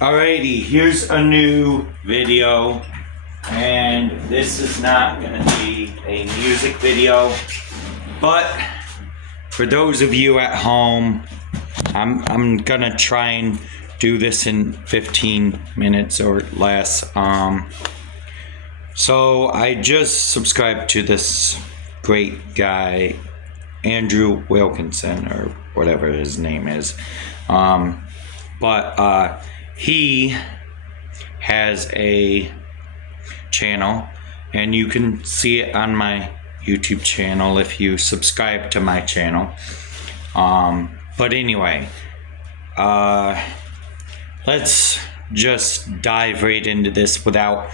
Alrighty, here's a new video, and this is not gonna be a music video, but for those of you at home, I'm gonna try and do this in 15 minutes or less. So I just subscribed to this great guy, Andrew Wilkinson, or whatever his name is. But he has a channel, and you can see it on my YouTube channel if you subscribe to my channel. But anyway, let's just dive right into this without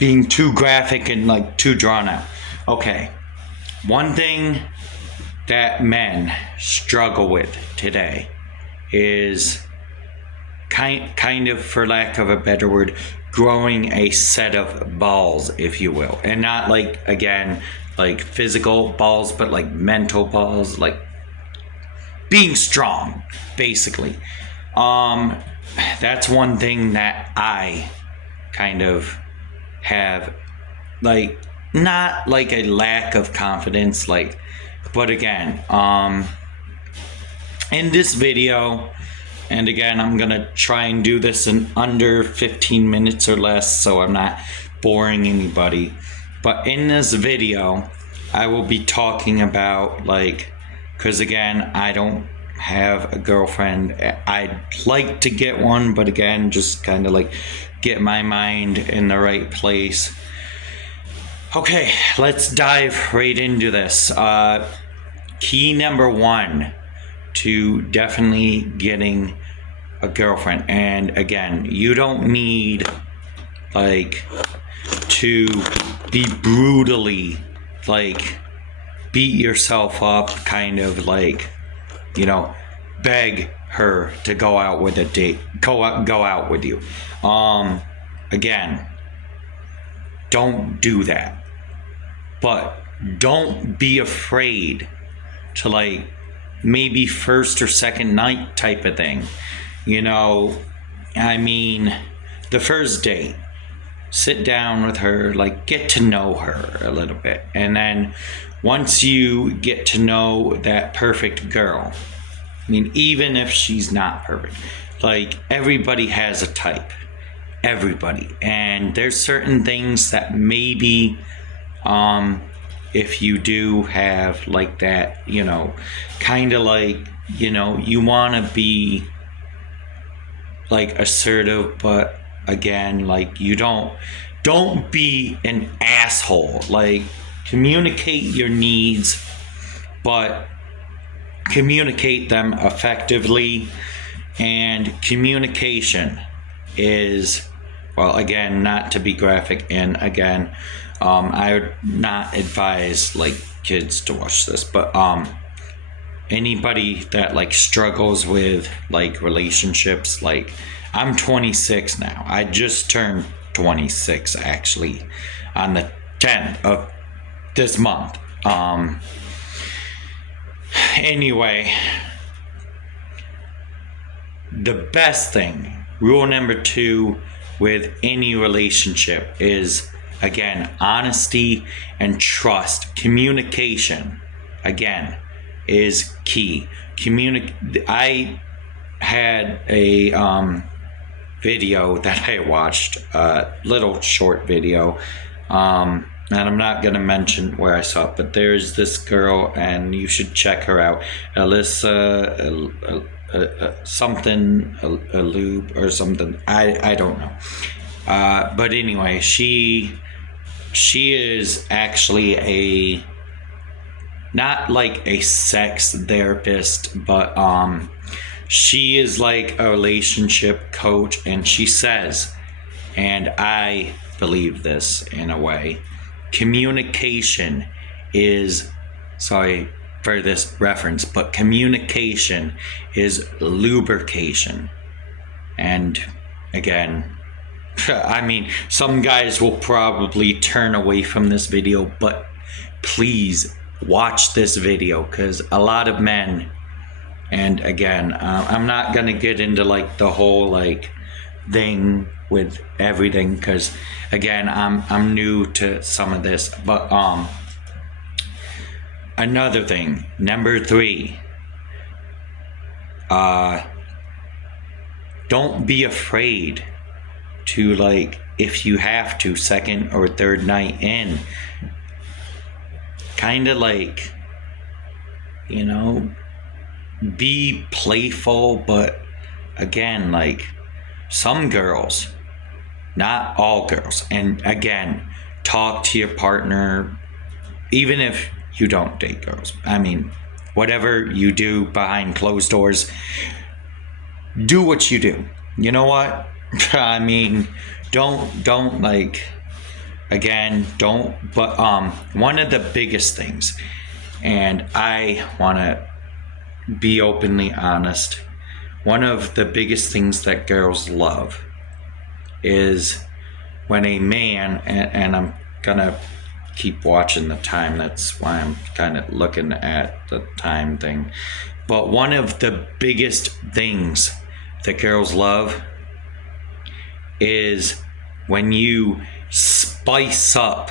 being too graphic and like too drawn out. Okay, one thing that men struggle with today is kind of, for lack of a better word, growing a set of balls, if you will. And not like, again, like physical balls, but like mental balls, like being strong, basically. That's one thing that I kind of have, like, not like a lack of confidence, like, but again, in this video, and again, I'm gonna try and do this in under 15 minutes or less, so I'm not boring anybody. But in this video, I will be talking about, like, because again, I don't have a girlfriend. I'd like to get one, but again, just kind of like get my mind in the right place. Okay, let's dive right into this. Key number one to definitely getting a girlfriend, and again, you don't need like to be brutally like beat yourself up, kind of like, you know, beg her to go out with a date, go out with you. Again, don't do that, but don't be afraid to, like, maybe first or second night type of thing. You know, I mean, the first date, sit down with her, like, get to know her a little bit. And then once you get to know that perfect girl, I mean, even if she's not perfect, like, everybody has a type. Everybody. And there's certain things that maybe, if you do have like that, you know, kind of like, you know, you want to be like assertive, but again, like, you don't be an asshole. Like, communicate your needs, but communicate them effectively. And communication is, well, again, not to be graphic, and again, I would not advise like kids to watch this, but anybody that like struggles with like relationships, like, I'm 26 now. I just turned 26 actually on the 10th of this month. Anyway, the best thing, rule number 2 with any relationship is, again, honesty and trust. Communication, again, is key. I had a video that I watched, a little short video, and I'm not going to mention where I saw it, but there's this girl, and you should check her out, Alyssa something, a lube or something, I don't know, but anyway, she is actually a, not like a sex therapist, but she is like a relationship coach, and she says, and I believe this in a way, communication is, sorry for this reference, but communication is lubrication. And again, I mean, some guys will probably turn away from this video, but please watch this video, because a lot of men, and again, I'm not gonna get into like the whole like thing with everything, because again, I'm new to some of this. But another thing, number 3, don't be afraid to, like, if you have to, second or third night in, kind of like, you know, be playful. But again, like, some girls, not all girls, and again, talk to your partner, even if you don't date girls. I mean, whatever you do behind closed doors, do what you do. You know what? I mean, don't like, again, don't. But one of the biggest things, and I want to be openly honest, one of the biggest things that girls love is when a man, and I'm gonna keep watching the time, that's why I'm kind of looking at the time thing, but one of the biggest things that girls love is when you spice up,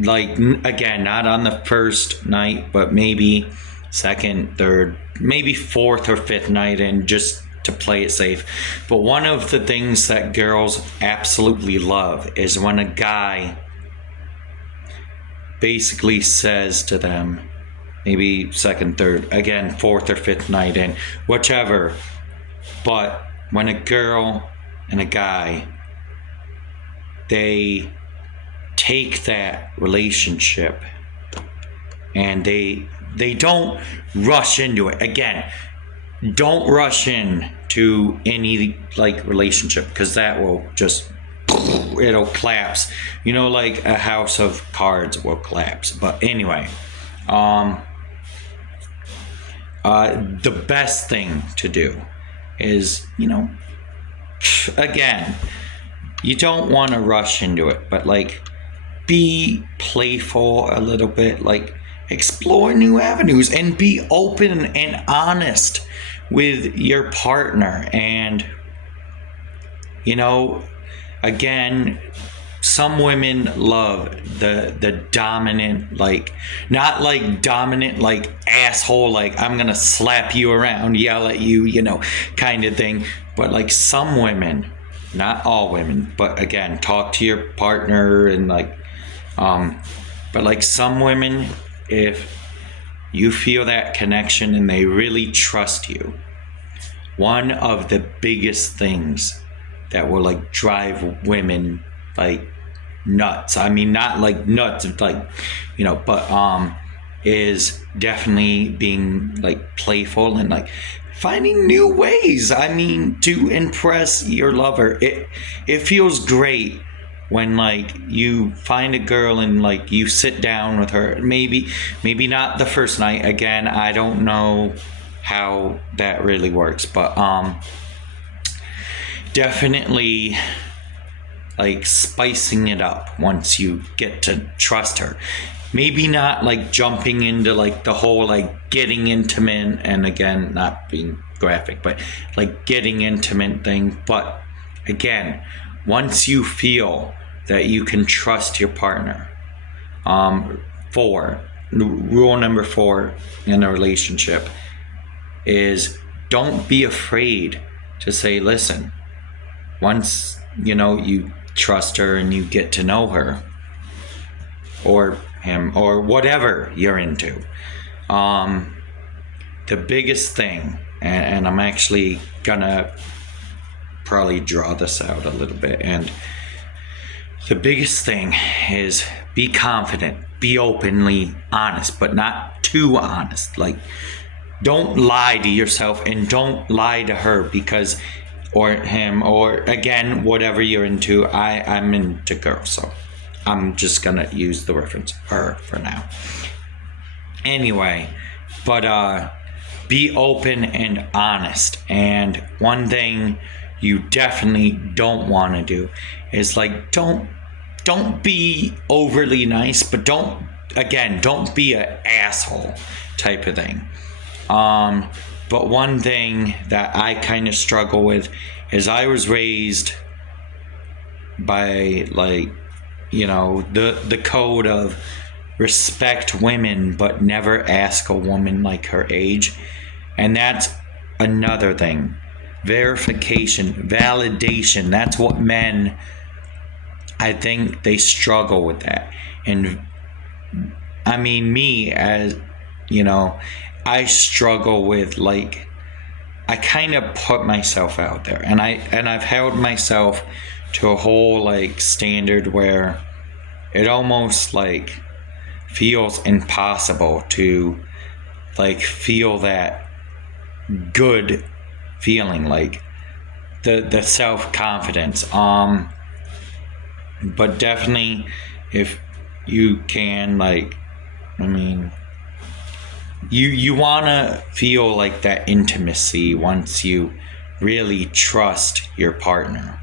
like, again, not on the first night, but maybe second, third, maybe fourth or fifth night in, just to play it safe. But one of the things that girls absolutely love is when a guy basically says to them, maybe second, third, again, fourth or fifth night in, whichever, but when a girl and a guy, they take that relationship and they don't rush into it. Again, don't rush in to any, like, relationship, because that will just, it'll collapse. You know, like a house of cards will collapse. But anyway, the best thing to do is, you know, again, you don't want to rush into it, but, like, be playful a little bit, like, explore new avenues and be open and honest with your partner. And, you know, again, some women love the dominant, like, not like dominant, like asshole, like I'm gonna slap you around, yell at you, you know, kind of thing. But, like, some women, not all women, but again, talk to your partner and, like, but, like, some women, if you feel that connection and they really trust you, one of the biggest things that will, like, drive women, like, nuts, I mean, not like nuts, like, you know, but is definitely being, like, playful and, like, finding new ways, I mean, to impress your lover. It feels great when, like, you find a girl and, like, you sit down with her, maybe not the first night, again, I don't know how that really works, but definitely, like, spicing it up once you get to trust her. Maybe not, like, jumping into, like, the whole, like, getting intimate, and again, not being graphic, but, like, getting intimate thing. But again, once you feel that you can trust your partner, rule number 4 in a relationship is, don't be afraid to say, listen, once, you know, you trust her and you get to know her, or him, or whatever you're into, the biggest thing, and I'm actually gonna probably draw this out a little bit, and the biggest thing is, be confident, be openly honest, but not too honest. Like, don't lie to yourself and don't lie to her, because, or him, or again, whatever you're into. I'm into girls, so I'm just gonna use the reference her for now. Anyway, but be open and honest. And one thing you definitely don't want to do is, like, don't be overly nice, but don't be an asshole type of thing. But one thing that I kind of struggle with is I was raised by, like, you know, the code of respect women but never ask a woman like her age. And that's another thing. Verification, validation, that's what men, I think they struggle with that. And I mean, me, as you know, I struggle with, like, I kind of put myself out there, and I've held myself to a whole, like, standard where it almost, like, feels impossible to, like, feel that good feeling, like the self-confidence. But definitely, if you can, like, I mean, you want to feel like that intimacy once you really trust your partner.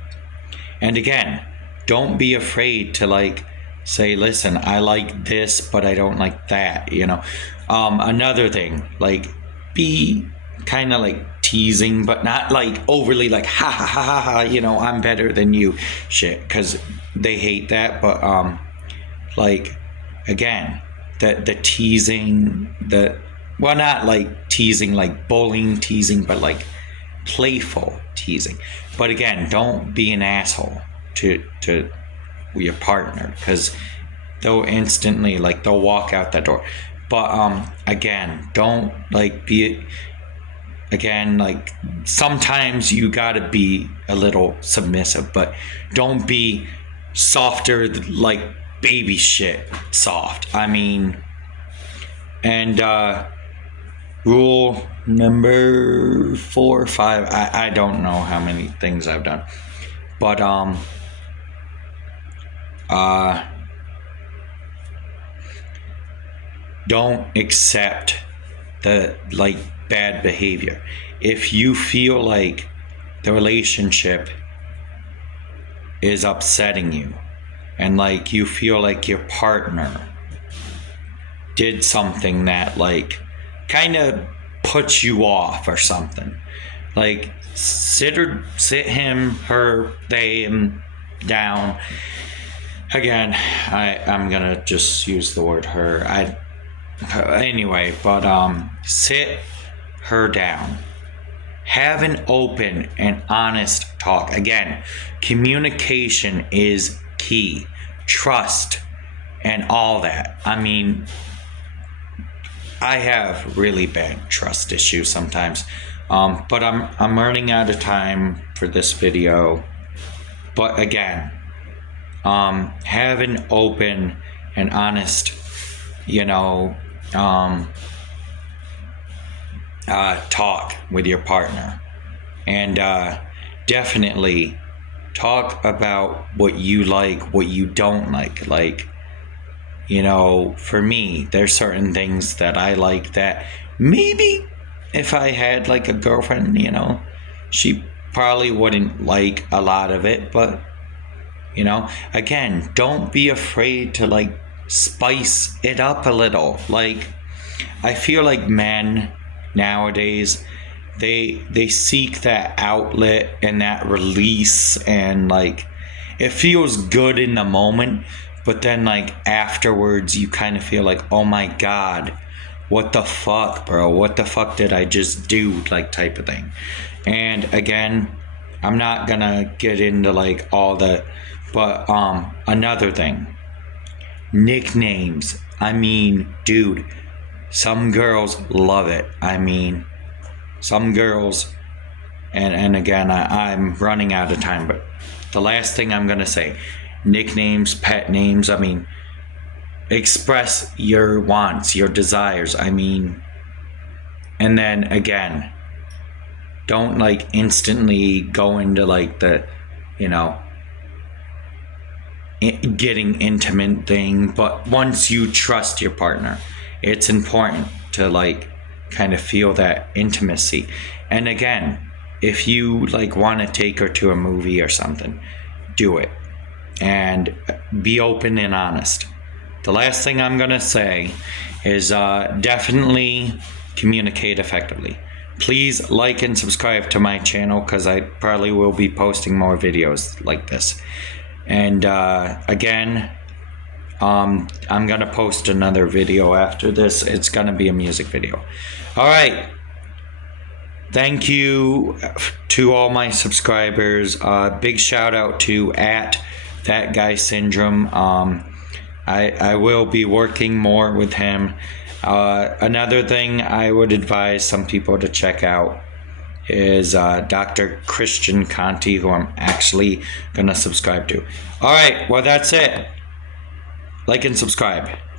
And again, don't be afraid to, like, say, listen, I like this but I don't like that, you know. Another thing, like, be kind of like teasing, but not like overly, like, ha ha ha ha ha, you know, I'm better than you shit, because they hate that. But like, again, the teasing, well, not like teasing like bullying teasing, but like playful teasing. But again, don't be an asshole to your partner, because they'll instantly, like, they'll walk out that door. But again, don't, like, be, again, like, sometimes you gotta be a little submissive, but don't be softer, like baby shit soft. I mean, and rule number 4 or 5, I don't know how many things I've done, but don't accept the, like, bad behavior. If you feel like the relationship is upsetting you, and, like, you feel like your partner did something that, like, kind of puts you off or something, like, sit him, her, they, him down. Again, I'm gonna just use the word her. Anyway, but sit her down. Have an open and honest talk. Again, communication is key. Trust and all that. I mean, I have really bad trust issues sometimes. But I'm running out of time for this video. But again, have an open and honest, you know, talk with your partner, and definitely talk about what you like, what you don't like. Like, you know, for me, there's certain things that I like that maybe if I had, like, a girlfriend, you know, she probably wouldn't like a lot of it. But, you know, again, don't be afraid to, like, spice it up a little. Like, I feel like men nowadays, they seek that outlet and that release, and, like, it feels good in the moment, but then, like, afterwards you kind of feel like, oh my god, what the fuck, bro, what the fuck did I just do, like, type of thing. And again, I'm not gonna get into, like, all the, but another thing, nicknames. I mean, dude, some girls love it. I mean, some girls, and again, I'm running out of time, but the last thing I'm gonna say, nicknames, pet names, I mean, express your wants, your desires. I mean, and then again, don't, like, instantly go into, like, the, you know, getting intimate thing. But once you trust your partner, it's important to, like, kind of feel that intimacy. And again, if you, like, want to take her to a movie or something, do it, and be open and honest. The last thing I'm gonna say is definitely communicate effectively. please like and subscribe to my channel because I probably will be posting more videos like this. And again, I'm gonna post another video after this. It's gonna be a music video. All right. Thank you to all my subscribers. Big shout out to @ThatGuySyndrome. I will be working more with him. Another thing I would advise some people to check out is Dr. Christian Conti, who I'm actually gonna subscribe to. All right, well that's it. Like and subscribe.